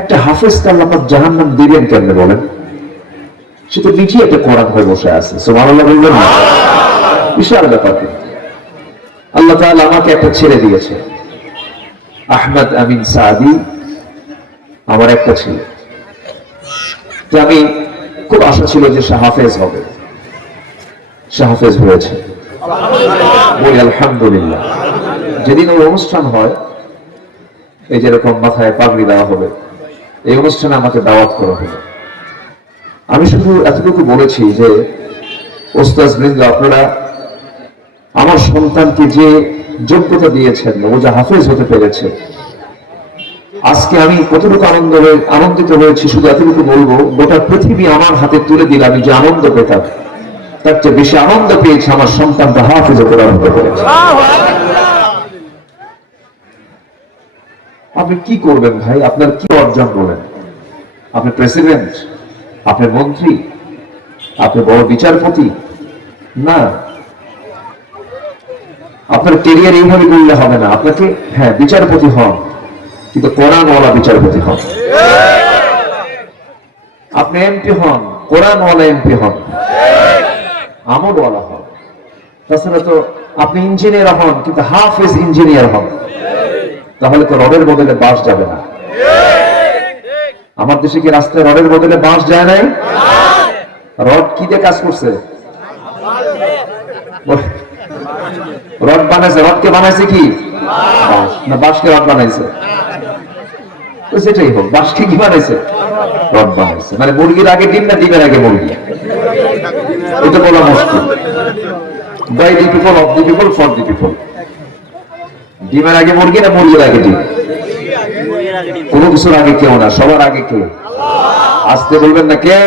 একটা হাফেজকে আল্লাহ পাক জাহান্নাম দিবেন কেমনে বলেন? সে তো নিচে একটা কোরআন হয়ে বসে আছে, সুবহানাল্লাহ বলবেন না? বিশাল ব্যাপার। আল্লাহ তাআলা আমাকে একটা ছেলে দিয়েছে, আহমদ আমিন সাদি, আমার একটা ছেলে। তো আমি খুব আশা ছিল যে সে হাফেজ হবে, সে হাফেজ হয়েছে, বলি আলহামদুলিল্লাহ। যেদিন ওই অনুষ্ঠান হয়, এই যেরকম মাথায় পাগড়ি দেওয়া হবে, এই অনুষ্ঠানে আমাকে দাওয়াত করা হবে। আমি শুধু এতটুকু বলেছি যে ওস্তাদ বৃন্দ, আপনারা আমার সন্তানকে যে যোগ্যতা দিয়েছেন, ও যে হাফেজ হতে পেরেছে, আজকে আমি কতটুকু আনন্দিত হয়েছি শুধু এতটুকু বলবো, গোটা পৃথিবী আমার হাতে তুলে দিলে আমি যে আনন্দ পেতাম, তার চেয়ে বেশি আনন্দ পেয়েছি আমার সন্তানটা হাফেজ কোরআন হতে পেরেছে। আপনি কি করবেন ভাই? আপনার কি অর্জন বলেন? আপনি প্রেসিডেন্ট, আপনি মন্ত্রী, আপনি বড় বিচারপতি না। আপনার ক্যারিয়ার এইভাবে করলে হবে না। আপনাকে হ্যাঁ বিচারপতি হন, কিন্তু কোরআনওয়ালা বিচারপতি হন। আপনি এমপি হন, কোরআনওয়ালা এমপি হন, আমলওয়ালা হন। তাছাড়া তো আপনি ইঞ্জিনিয়ার হন, কিন্তু হাফেজ ইঞ্জিনিয়ার হন, তাহলে তো রডের বদলে বাঁশ যাবে না। আমার দেশে কি রাস্তায় রডের বদলে বাঁশ যায় নাই? রড কি দিয়ে কাজ করছে? রড বানাইছে। রডকে বানাইছে কি? বাঁশ। না বাঁশকে রড বানাইছে? তো সেটাই হোক, বাঁশকে কি বানাইছে? রড বানাইছে। মানে মুরগির আগে ডিম না ডিমের আগে মুরগি? এটা বলা মুশকিল। By the people, of the people, for the people. ডিমের আগে মুরগি না মুরগির আগে ডিম? কোনো কিছুর আগে কেউ না, সবার আগে কে? আসতে বলবেন না কে?